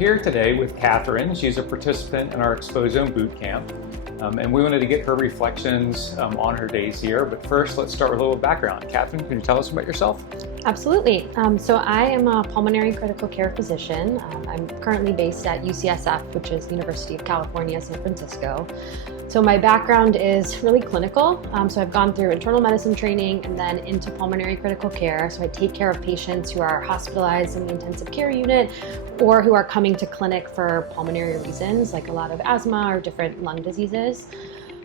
here today with Kathryn. She's a participant in our Exposome Bootcamp, and we wanted to get her reflections on her days here. But first, let's start with a little background. Kathryn, can you tell us about yourself? Absolutely. So I am a pulmonary critical care physician. I'm currently based at UCSF, which is University of California, San Francisco. So my background is really clinical. So I've gone through internal medicine training and then into pulmonary critical care. So I take care of patients who are hospitalized in the intensive care unit or who are coming to clinic for pulmonary reasons, like a lot of asthma or different lung diseases.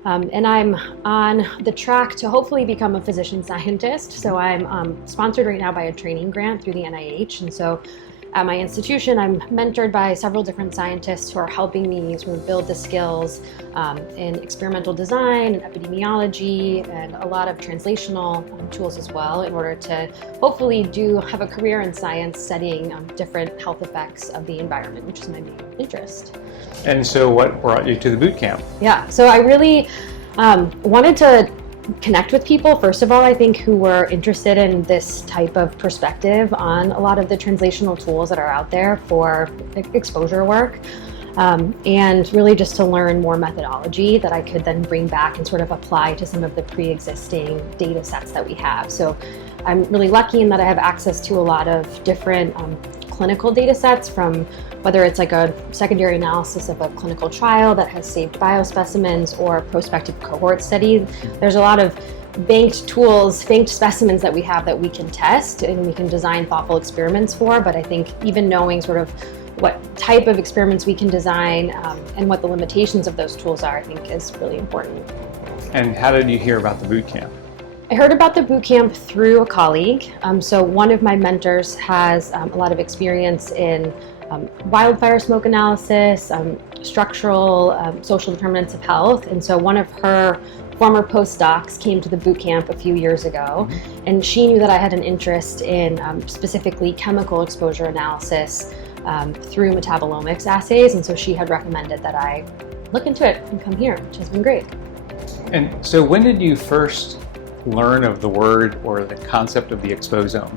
And I'm on the track to hopefully become a physician scientist. So I'm sponsored right now by a training grant through the NIH. And so at my institution, I'm mentored by several different scientists who are helping me sort of build the skills in experimental design and epidemiology and a lot of translational tools as well in order to hopefully have a career in science studying different health effects of the environment, which is my main interest. And so what brought you to the boot camp? Yeah, so I really wanted to connect with people, first of all, I think, who were interested in this type of perspective on a lot of the translational tools that are out there for exposure work, and really just to learn more methodology that I could then bring back and sort of apply to some of the pre-existing data sets that we have. So I'm really lucky in that I have access to a lot of different clinical data sets, from whether it's like a secondary analysis of a clinical trial that has saved biospecimens or a prospective cohort study. There's a lot of banked tools, banked specimens that we have that we can test and we can design thoughtful experiments for. But I think even knowing sort of what type of experiments we can design and what the limitations of those tools are, I think is really important. And how did you hear about the boot camp? I heard about the bootcamp through a colleague. So one of my mentors has a lot of experience in wildfire smoke analysis, structural, social determinants of health. And so one of her former postdocs came to the bootcamp a few years ago, and she knew that I had an interest in specifically chemical exposure analysis through metabolomics assays. And so she had recommended that I look into it and come here, which has been great. And so when did you first learn of the word or the concept of the exposome?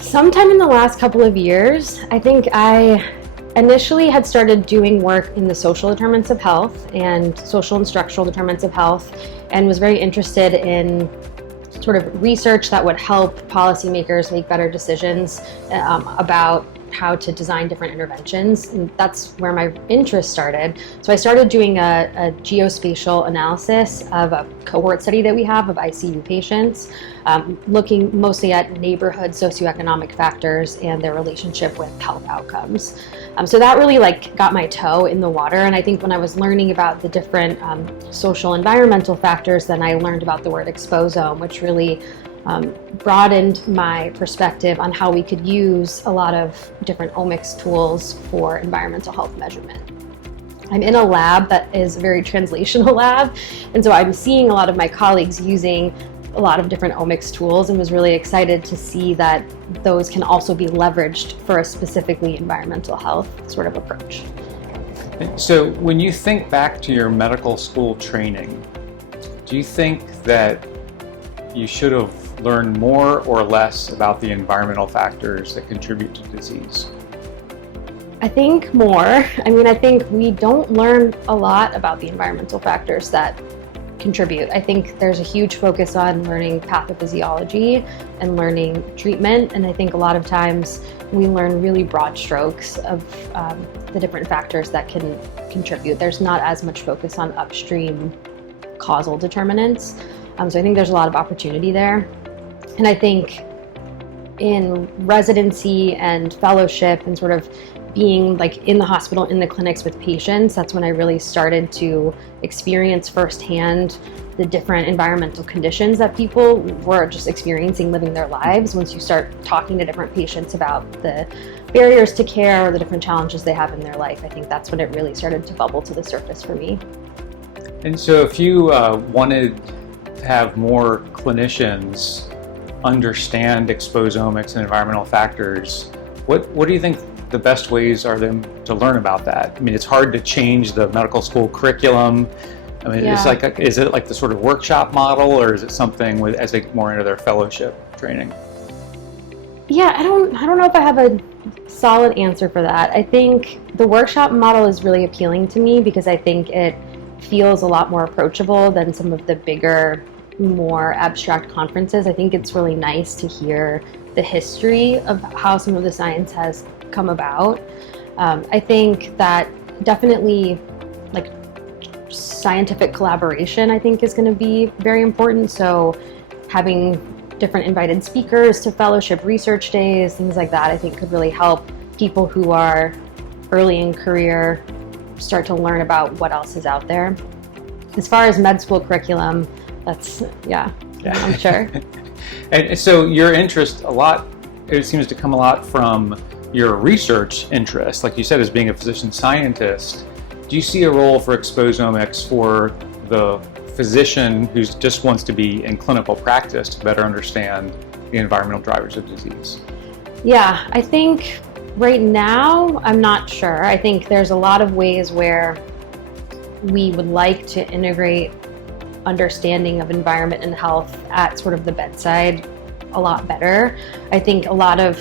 Sometime in the last couple of years. I think I initially had started doing work in the social determinants of health and social and structural determinants of health, and was very interested in sort of research that would help policymakers make better decisions about how to design different interventions, and that's where my interest started. So I started doing a geospatial analysis of a cohort study that we have of ICU patients, looking mostly at neighborhood socioeconomic factors and their relationship with health outcomes. So that really got my toe in the water, and I think when I was learning about the different social environmental factors, then I learned about the word exposome, which really broadened my perspective on how we could use a lot of different omics tools for environmental health measurement. I'm in a lab that is a very translational lab, and so I'm seeing a lot of my colleagues using a lot of different omics tools, and was really excited to see that those can also be leveraged for a specifically environmental health sort of approach. So when you think back to your medical school training, do you think that you should have learned more or less about the environmental factors that contribute to disease? I think more. I think we don't learn a lot about the environmental factors that contribute. I think there's a huge focus on learning pathophysiology and learning treatment, and I think a lot of times we learn really broad strokes of the different factors that can contribute. There's not as much focus on upstream causal determinants. So I think there's a lot of opportunity there. And I think in residency and fellowship and sort of being in the hospital, in the clinics with patients, that's when I really started to experience firsthand the different environmental conditions that people were just experiencing living their lives. Once you start talking to different patients about the barriers to care or the different challenges they have in their life, I think that's when it really started to bubble to the surface for me. And so if you wanted to have more clinicians understand exposomics and environmental factors, what do you think the best ways are them to learn about that? It's hard to change the medical school curriculum. Yeah. Is it like the sort of workshop model, or is it something as they more into their fellowship training? Yeah, I don't know if I have a solid answer for that. I think the workshop model is really appealing to me because I think it feels a lot more approachable than some of the bigger, more abstract conferences. I think it's really nice to hear the history of how some of the science has come about. I think that definitely like scientific collaboration I think is going to be very important. So having different invited speakers to fellowship research days, things like that, I think could really help people who are early in career start to learn about what else is out there. As far as med school curriculum, that's, yeah. I'm sure. And so your interest it seems to come a lot from your research interest, like you said, as being a physician scientist. Do you see a role for exposomics for the physician who just wants to be in clinical practice to better understand the environmental drivers of disease? Yeah, I think right now, I'm not sure. I think there's a lot of ways where we would like to integrate understanding of environment and health at sort of the bedside a lot better. I think a lot of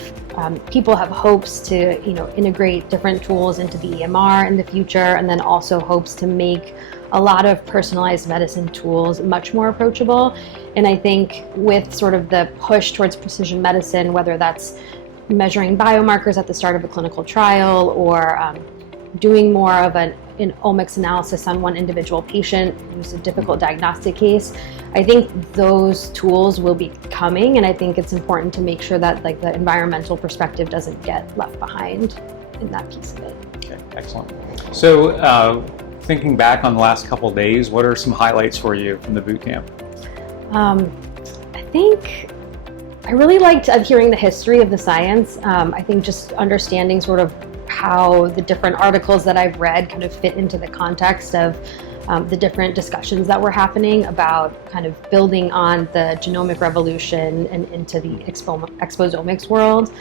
people have hopes to, integrate different tools into the EMR in the future, and then also hopes to make a lot of personalized medicine tools much more approachable. And I think with sort of the push towards precision medicine, whether that's measuring biomarkers at the start of a clinical trial or doing more of an omics analysis on one individual patient who's a difficult diagnostic case, I think those tools will be coming, and I think it's important to make sure that the environmental perspective doesn't get left behind in that piece of it. Okay, excellent. So thinking back on the last couple of days, what are some highlights for you from the boot camp? I think I really liked hearing the history of the science. I think just understanding sort of how the different articles that I've read kind of fit into the context of the different discussions that were happening about kind of building on the genomic revolution and into the exposomics world.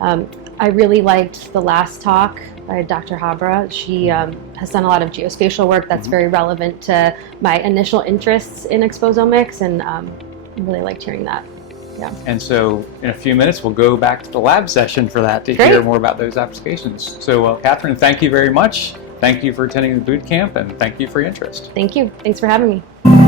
I really liked the last talk by Dr. Habra. She has done a lot of geospatial work that's very relevant to my initial interests in exposomics, and I really liked hearing that. Yeah. And so in a few minutes, we'll go back to the lab session for that to hear more about those applications. So Kathryn, thank you very much. Thank you for attending the boot camp, and thank you for your interest. Thank you. Thanks for having me.